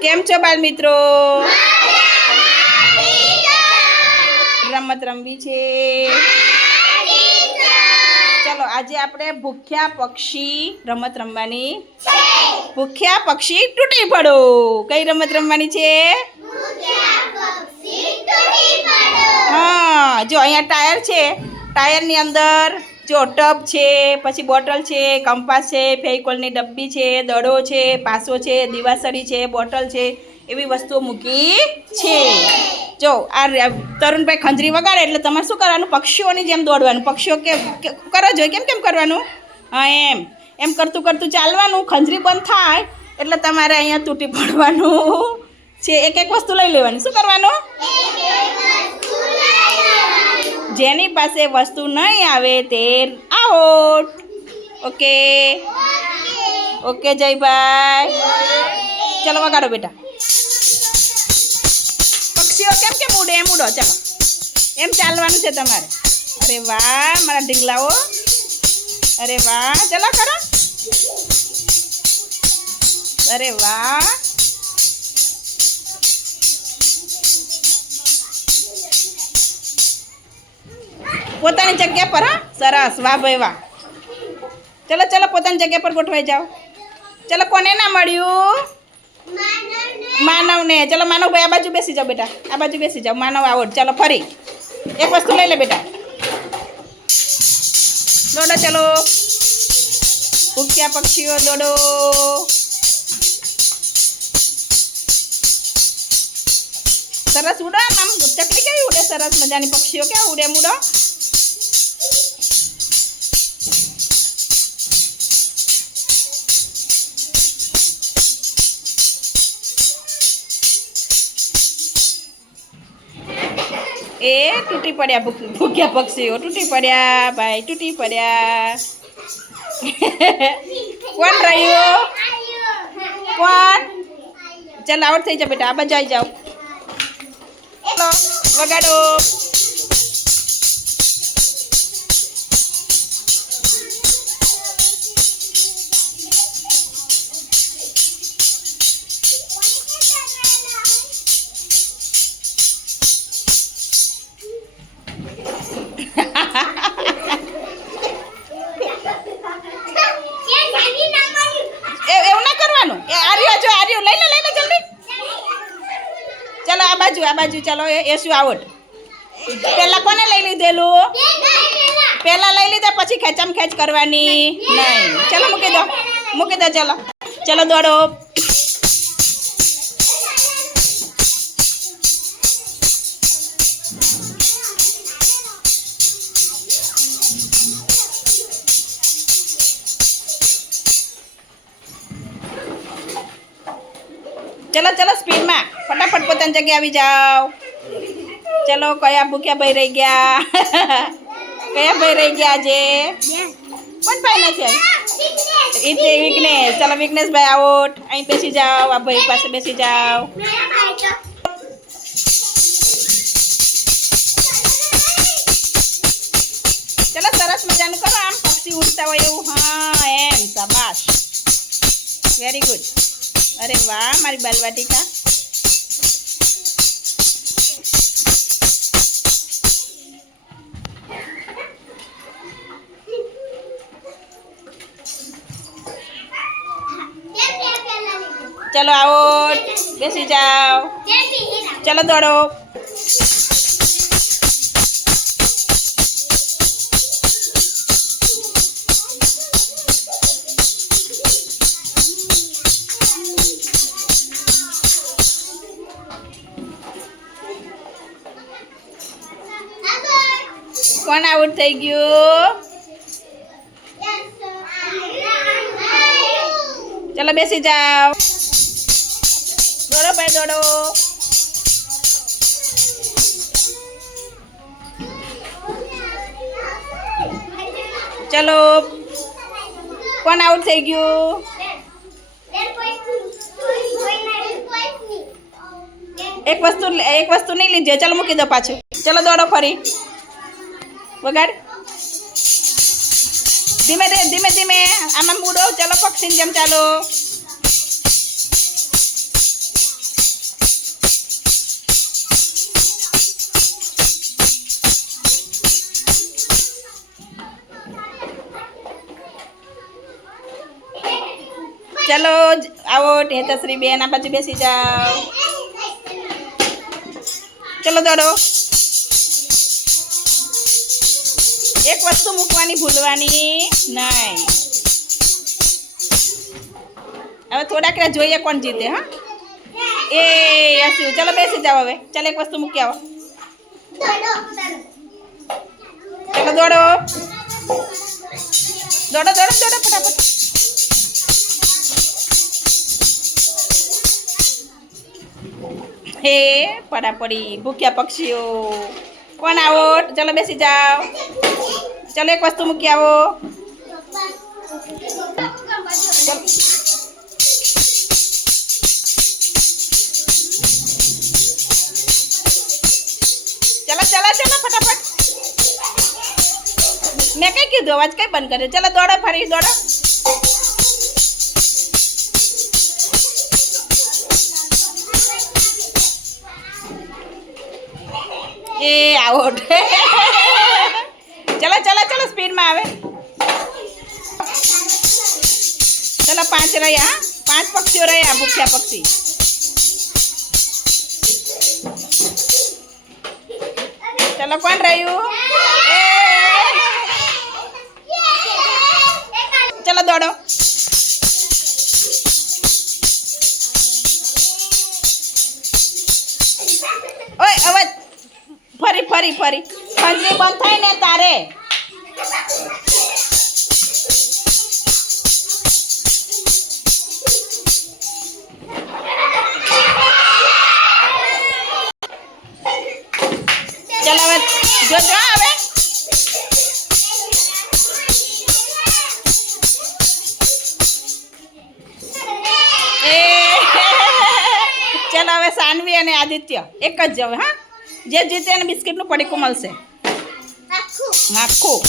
કેમ છો બાળ મિત્રો રમત રમવી છે. ચલો, આજે આપણે ભૂખ્યા પક્ષી રમત રમવાની ભૂખ્યા પક્ષી તૂટી પડો. કઈ રમત રમવાની છે? હા, જો અહીંયા ટાયર છે, ટાયરની અંદર જો ટબ છે, પછી બોટલ છે, કંપાસ છે, ફેવિકોલની ડબ્બી છે, દડો છે, પાસો છે, દિવાસળી છે, બોટલ છે, એવી વસ્તુઓ મૂકી છે. જો, આ તરુણભાઈ ખંજરી વગાડે એટલે તમારે શું કરવાનું? પક્ષીઓની જેમ દોડવાનું. પક્ષીઓ કે- કરો જોઈએ કેમ કેમ કરવાનું? હા, એમ. એમ કરતું કરતું ચાલવાનું. ખંજરી બંધ થાય એટલે તમારે અહીંયા તૂટી પડવાનું છે. એક એક વસ્તુ લઈ લેવાની. શું કરવાનું? જેની પાસે વસ્તુ નહીં આવે તે આઉટ. ઓકે. ઓકે, જયભાઈ. ચલો, વગાડો બેટા. પક્ષીઓ કેમ કેમ ઉડે, એમ ઉડો, ચાલો. એમ ચાલવાનું છે તમારે. અરે વાહ, મારા ઢીંગલાઓ. અરે વાહ, ચલો, કરો. અરે વાહ. પોતાની જગ્યા પર હા સરસ વાહ ભાઈ વાહ ચલો ચલો પોતાની જગ્યા પર ગોઠવાઈ જાઓ ચલો કોને ના મળ્યું માનવને ચલો માનવભાઈ આ બાજુ બેસી જાઓ બેટા આ બાજુ બેસી જાઓ માનવ આવડ ચલો ફરી એક વસ્તુ લઈ લે બેટા દોડો ચલો ભૂખ્યા પક્ષીઓ દોડો સરસ ઉડો આમ આમ ચકલી કેવી ઉડે સરસ મજાની પક્ષીઓ કેવા ઉડે એમ તૂટી પડ્યા ભૂખ- ભૂખ્યા પક્ષીઓ તૂટી પડ્યા ભાઈ તૂટી પડ્યા. કોણ રહ્યું? કોણ? ચાલ આવડ થઈ જાઓ બેટા આ બાજુ આવી જાઓ. વગાડો. બાજુ આ બાજુ ચાલો એ એ શું આવડ પહેલા કોને લઈ લીધેલું પહેલા લઈ લીધા પછી ખેંચામ ખેંચ કરવાની નહીં ચાલો મૂકી દો મૂકી દો ચાલો ચાલો દોડો ચલો ચલો સ્પીડમાં ફટાફટ પોતાની જગ્યા આવી જાઓ. ચલો, કયા ભૂખ્યા ભાઈ રહી ગયા? કયા ભાઈ રહી ગયા આજે? કોણ ભાઈ નથી આવી? એ છે વિઘ્નેશ. ચલો, વિઘ્નેશભાઈ આઉટ અહીં બેસી જાઓ. આ ભાઈ પાસે બેસી જાઓ. ચલો, સરસ મજાનું કરો. આમ પક્ષી ઉડતા હોય એવું. હા, એમ. શાબાશ. વેરી ગુડ અરે વાહ, મારી બાલવાટિકા. બેસી જાઓ ચલો દોડો કોણ આઉટ થઈ ગયું ચલો બેસી જાઓ દોડો ભાઈ દોડો ચલો કોણ આઉટ થઈ ગયું એક વસ્તુ એક વસ્તુ નહીં લીધી ચલો મૂકી દો પાછું ચલો દોડો ફરી વગાડ ધીમે ધીમે ધીમે ધીમે આમાં મૂડો ચલો પક્ષીની જેમ ચાલો આઉટ હેતશ્રી બેન આ બાજુ બેસી જાઓ ચલો દોડો એક વસ્તુ મૂકવાની ભૂલવાની નહીં હવે થોડાક રે જોઈએ કોણ જીતે હા એ યસુ ચલો બેસી જાઓ હવે ચાલો એક વસ્તુ મૂકી આવો ચલો દોડો દોડો દોડો દોડો ફટાફટ પડાપડી ભૂખ્યા પક્ષીઓ. કોણ આવો? ચલો બેસી જાઓ. ચલો એક વસ્તુ મૂકી આવો. ચલો ચલો ચલો, ફટાફટ. મેં કઈ કીધું? અવાજ કઈ બંધ કર્યો? ચલો, દોડો ફરી, દોડો. એ આઉટ. ચલો ચલો ચલો, સ્પીડમાં આવે. ચલો, પાંચ રહ્યા? પાંચ પક્ષીઓ રહ્યા, ભૂખ્યા પક્ષી. ચલો, કોણ રહ્યું? ફરી. ખંજરી બંધ થાય ને તારે. ચાલ હવે જો જો હવે. હવે સાનવી અને આદિત્ય. એક જ જવે, હા? જે જીતે એને બિસ્કિટનું પડીકું મળશે. આખું